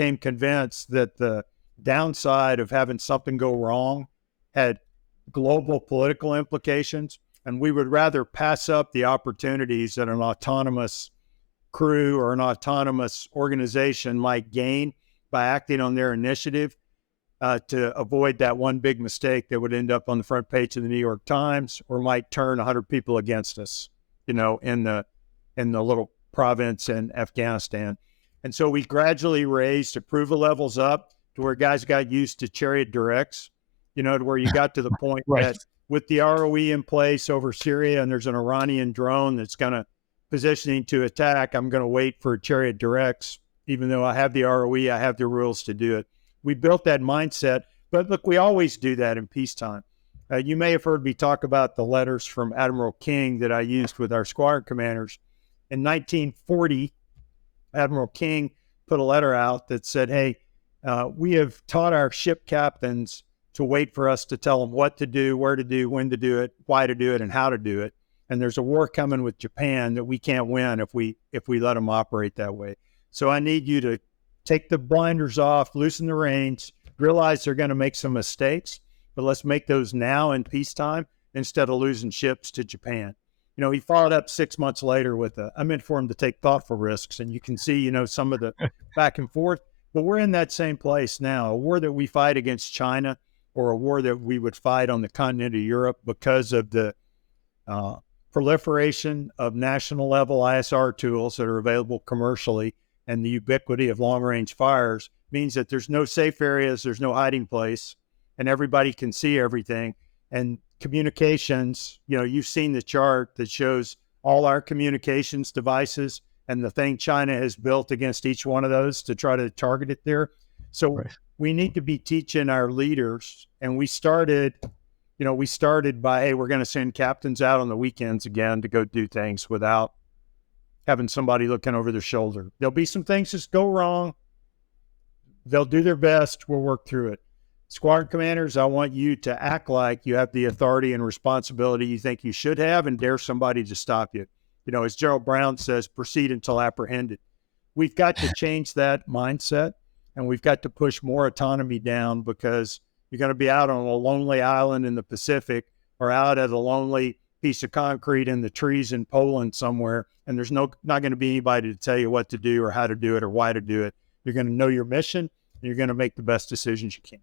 became convinced that the downside of having something go wrong had global political implications, and we would rather pass up the opportunities that an autonomous crew or an autonomous organization might gain by acting on their initiative to avoid that one big mistake that would end up on the front page of the New York Times or might turn 100 people against us, in the little province in Afghanistan. And so we gradually raised approval levels up to where guys got used to chariot directs, to where you got to the point Right. that with the ROE in place over Syria and there's an Iranian drone that's going to positioning to attack, I'm going to wait for chariot directs. Even though I have the ROE, I have the rules to do it. We built that mindset, but look, we always do that in peacetime. You may have heard me talk about the letters from Admiral King that I used with our squadron commanders. In 1940, Admiral King put a letter out that said, hey, we have taught our ship captains to wait for us to tell them what to do, where to do, when to do it, why to do it, and how to do it. And there's a war coming with Japan that we can't win if we let them operate that way. So I need you to take the blinders off, loosen the reins, realize they're going to make some mistakes, but let's make those now in peacetime instead of losing ships to Japan. He followed up 6 months later with I meant for him to take thoughtful risks, and you can see, some of the back and forth, but we're in that same place now. A war that we fight against China or a war that we would fight on the continent of Europe because of the proliferation of national level ISR tools that are available commercially and the ubiquity of long-range fires means that there's no safe areas, there's no hiding place, and everybody can see everything. And communications, you've seen the chart that shows all our communications devices and the thing China has built against each one of those to try to target it there. So right. We need to be teaching our leaders, and we started by, hey, we're going to send captains out on the weekends again to go do things without having somebody looking over their shoulder. There'll be some things that go wrong. They'll do their best. We'll work through it. Squadron commanders, I want you to act like you have the authority and responsibility you think you should have and dare somebody to stop you. As Gerald Brown says, proceed until apprehended. We've got to change that mindset, and we've got to push more autonomy down, because you're going to be out on a lonely island in the Pacific or out at a lonely piece of concrete in the trees in Poland somewhere, and there's not going to be anybody to tell you what to do or how to do it or why to do it. You're going to know your mission, and you're going to make the best decisions you can.